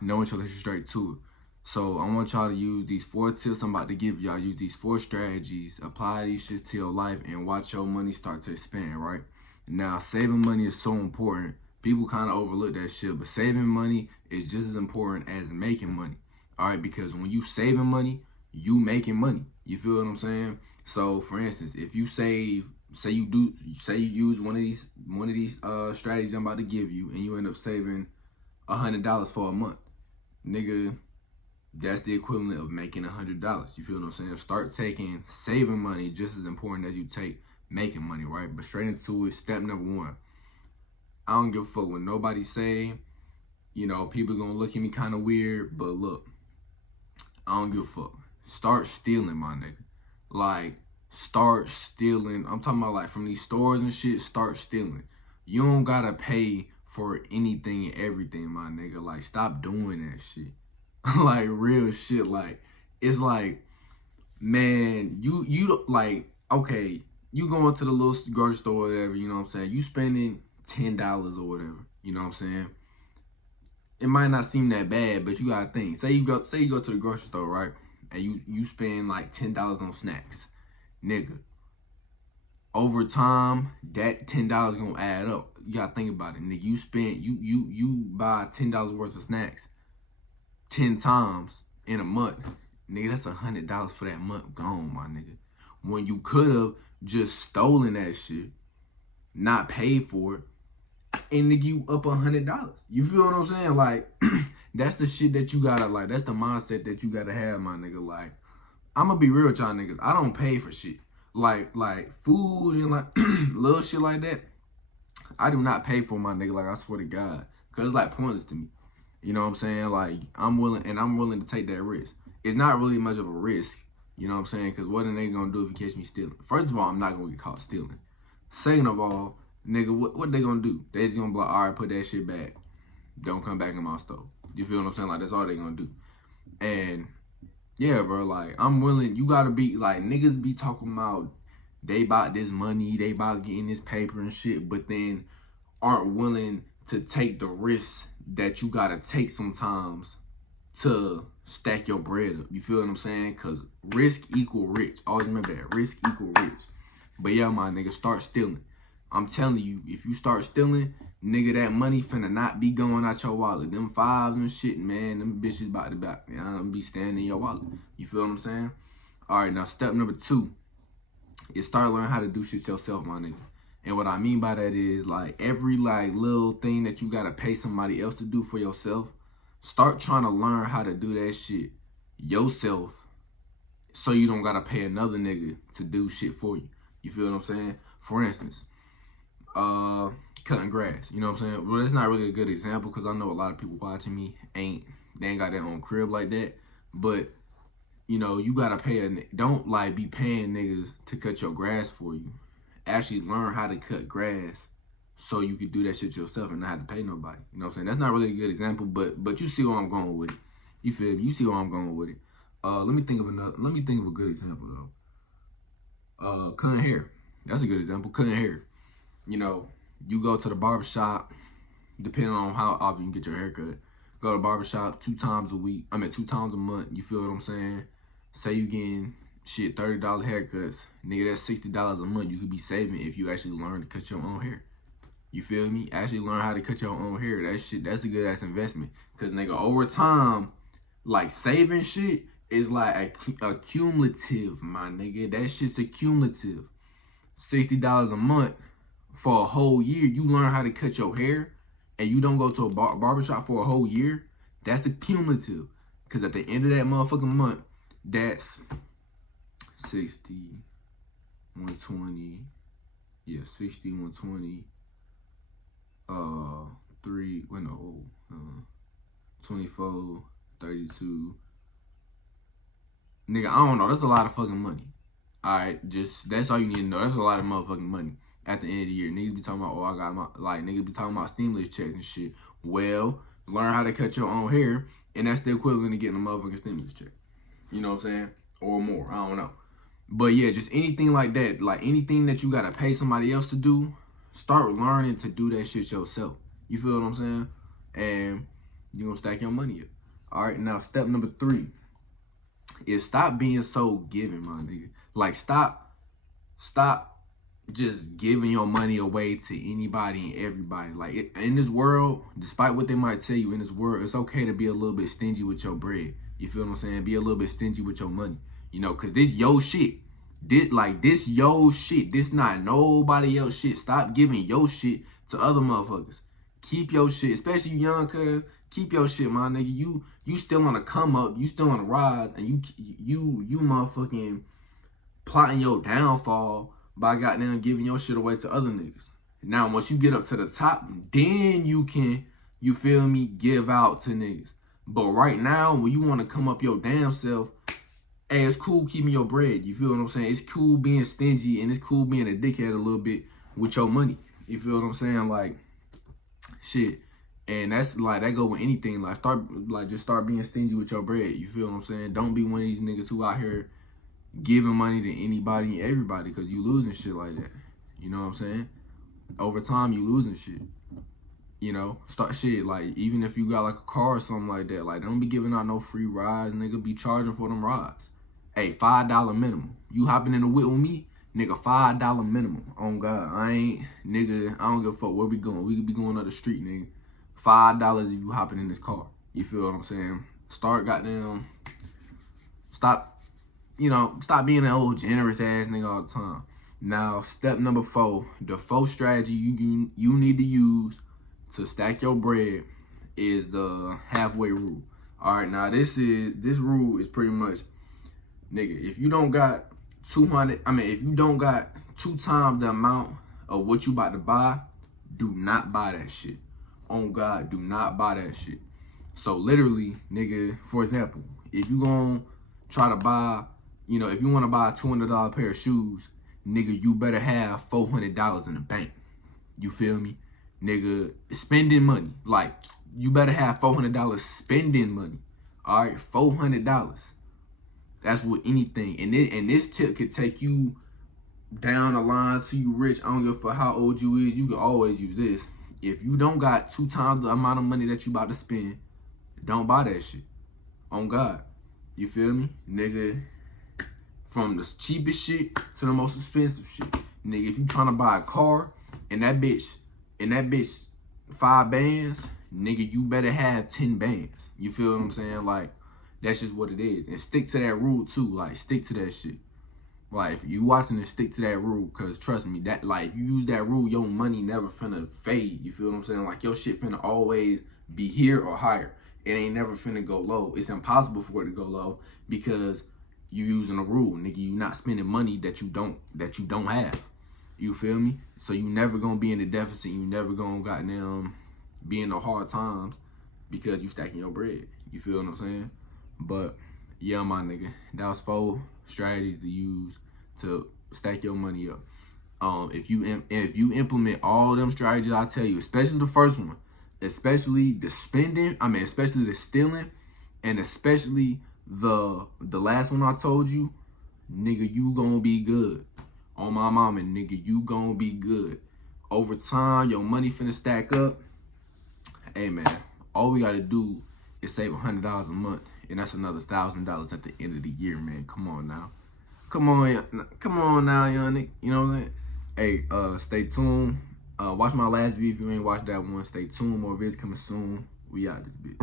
No intro, let's get straight to it. So I want y'all to use these 4 tips I'm about to give y'all. Use these 4 strategies, apply these shit to your life, and watch your money start to expand, right? Now, saving money is so important. People kind of overlook that shit, but saving money is just as important as making money. All right, because when you saving money, you making money. You feel what I'm saying? So, for instance, if you save, say you use one of these strategies I'm about to give you, and you end up saving $100 for a month, nigga, that's the equivalent of making $100. You feel what I'm saying? Start taking saving money just as important as you take making money, right? But straight into it, step number 1. I don't give a fuck what nobody say. You know, people gonna look at me kind of weird, but look, I don't give a fuck. Start stealing, my nigga. Like, start stealing. I'm talking about like from these stores and shit, start stealing. You don't gotta pay for anything and everything, my nigga. Like, stop doing that shit. Like, real shit. Like, it's like, man, you like, okay, you going to the little grocery store or whatever, you know what I'm saying? You spending $10 or whatever, you know what I'm saying? It might not seem that bad, but you gotta think. Say you go to the grocery store, right? And you spend like $10 on snacks. Nigga, over time, that $10 gonna add up. You gotta think about it. Nigga, you buy $10 worth of snacks 10 times in a month. Nigga, that's $100 for that month gone, my nigga. When you could have just stolen that shit, not paid for it, and nigga, you up $100. You feel what I'm saying? Like, that's the shit that you gotta, like, that's the mindset that you gotta have, my nigga. Like, I'm gonna be real with y'all niggas. I don't pay for shit. Like food and like little shit like that. I do not pay for, my nigga. Like, I swear to God. Cause it's like pointless to me. You know what I'm saying? Like, I'm willing to take that risk. It's not really much of a risk. You know what I'm saying? Cause what are they gonna do if you catch me stealing? First of all, I'm not gonna get caught stealing. Second of all, nigga, what they gonna do? They just gonna be like, all right, put that shit back. Don't come back in my store. You feel what I'm saying? Like, that's all they gonna do. And yeah, bro, like, I'm willing. You gotta be like, niggas be talking about they bought this money, they about getting this paper and shit, but then aren't willing to take the risks that you gotta take sometimes to stack your bread up. You feel what I'm saying? Cause risk equal rich. Always remember that. Risk equal rich. But yeah, my nigga, start stealing. I'm telling you, if you start stealing, nigga, that money finna not be going out your wallet. Them fives and shit, man, them bitches about to be standing in your wallet. You feel what I'm saying? All right, now step number 2 is start learning how to do shit yourself, my nigga. And what I mean by that is, like, every like little thing that you gotta pay somebody else to do for yourself, start trying to learn how to do that shit yourself, so you don't gotta pay another nigga to do shit for you. You feel what I'm saying? For instance, cutting grass. You know what I'm saying? Well, it's not really a good example because I know a lot of people watching me ain't got their own crib like that. But you know, you gotta pay don't like be paying niggas to cut your grass for you. Actually learn how to cut grass so you can do that shit yourself and not have to pay nobody. You know what I'm saying? That's not really a good example, but you see where I'm going with it. You feel me? You see where I'm going with it. Let me think of a good example though. Cutting hair. That's a good example. Cutting hair. You know, you go to the barbershop, depending on how often you get your hair cut. Go to the barbershop 2 times a week. 2 times a month. You feel what I'm saying? Say you getting shit $30 haircuts. Nigga, that's $60 a month you could be saving if you actually learn to cut your own hair. You feel me? Actually learn how to cut your own hair. That's a good ass investment. Cause nigga, over time, like, saving shit is like a cumulative, my nigga. That shit's a cumulative. $60 a month for a whole year. You learn how to cut your hair and you don't go to a barbershop for a whole year. That's a cumulative. Cause at the end of that motherfucking month, that's 60, 120, 60, 120, 24, 32. Nigga, I don't know. That's a lot of fucking money. Alright, that's all you need to know. That's a lot of motherfucking money at the end of the year. Niggas be talking about, I got niggas be talking about stimulus checks and shit. Well, learn how to cut your own hair, and that's the equivalent of getting a motherfucking stimulus check. You know what I'm saying? Or more. I don't know. But yeah, just anything like that. Like, anything that you gotta pay somebody else to do, start learning to do that shit yourself. You feel what I'm saying? And You're gonna stack your money up. All right, now step number 3 is stop being so giving, my nigga. Like stop just giving your money away to anybody and everybody. Like in this world, despite what they might tell you, in this world, it's okay to be a little bit stingy with your bread. You feel what I'm saying? Be a little bit stingy with your money. You know, cause this yo shit. This yo shit. This not nobody else shit. Stop giving your shit to other motherfuckers. Keep your shit, especially you young cuz. Keep your shit, my nigga. You still on the come up. You still on the rise, and you motherfucking plotting your downfall by goddamn giving your shit away to other niggas. Now, once you get up to the top, then you can, you feel me, give out to niggas. But right now, when you want to come up your damn self, hey, it's cool keeping your bread. You feel what I'm saying? It's cool being stingy, and it's cool being a dickhead a little bit with your money. You feel what I'm saying? Like, shit. And that's like, that go with anything. Like, just start being stingy with your bread. You feel what I'm saying? Don't be one of these niggas who out here giving money to anybody and everybody, because you losing shit like that. You know what I'm saying? Over time, you losing shit. You know, start shit. Like, even if you got like a car or something like that, like, don't be giving out no free rides, nigga. Be charging for them rides. Hey, $5 minimum. You hopping in the whip with me, nigga, $5 minimum. Oh God, I don't give a fuck where we going. We could be going up the street, nigga. $5 if you hopping in this car. You feel what I'm saying? Stop being an old generous ass nigga all the time. Now, step number 4, the 4th strategy you need to use to stack your bread is the halfway rule. All right, now this rule is pretty much, nigga, if you don't got if you don't got 2 times the amount of what you about to buy, do not buy that shit. On God, do not buy that shit. So literally, nigga, for example, if you gonna try to buy, if you want to buy a $200 pair of shoes, nigga, you better have $400 in the bank. You feel me? Nigga, spending money. Like, you better have $400 spending money. All right, $400. That's with anything. And this tip could take you down the line to you rich. I don't give a fuck how old you is. You can always use this. If you don't got 2 times the amount of money that you about to spend, don't buy that shit. On God. You feel me? Nigga, from the cheapest shit to the most expensive shit. Nigga, if you trying to buy a car and that bitch 5 bands, nigga, you better have 10 bands. You feel what I'm saying? Like, that's just what it is. And stick to that rule too. Like, stick to that shit. Like, if you watching this, stick to that rule, because trust me, that, like, if you use that rule, your money never finna fade. You feel what I'm saying? Like, your shit finna always be here or higher. It ain't never finna go low. It's impossible for it to go low because you using a rule, nigga. You not spending money that you don't have. You feel me? So you never gonna be in the deficit. You never gonna goddamn be in the hard times because you stacking your bread. You feel what I'm saying? But yeah, my nigga, that was 4 strategies to use to stack your money up. If you implement all them strategies I tell you, especially the first one, especially the spending, especially the stealing, and especially the last one I told you, nigga, you gonna be good. On my mama, nigga, you gonna be good. Over time, your money finna stack up. Hey man, all we gotta do is save $100 a month, and that's another $1,000 at the end of the year, man. Come on now. Come on now, young nigga. You know what I'm saying? Hey, stay tuned. Watch my last video if you ain't watched that one. Stay tuned. More videos coming soon. We out this bitch.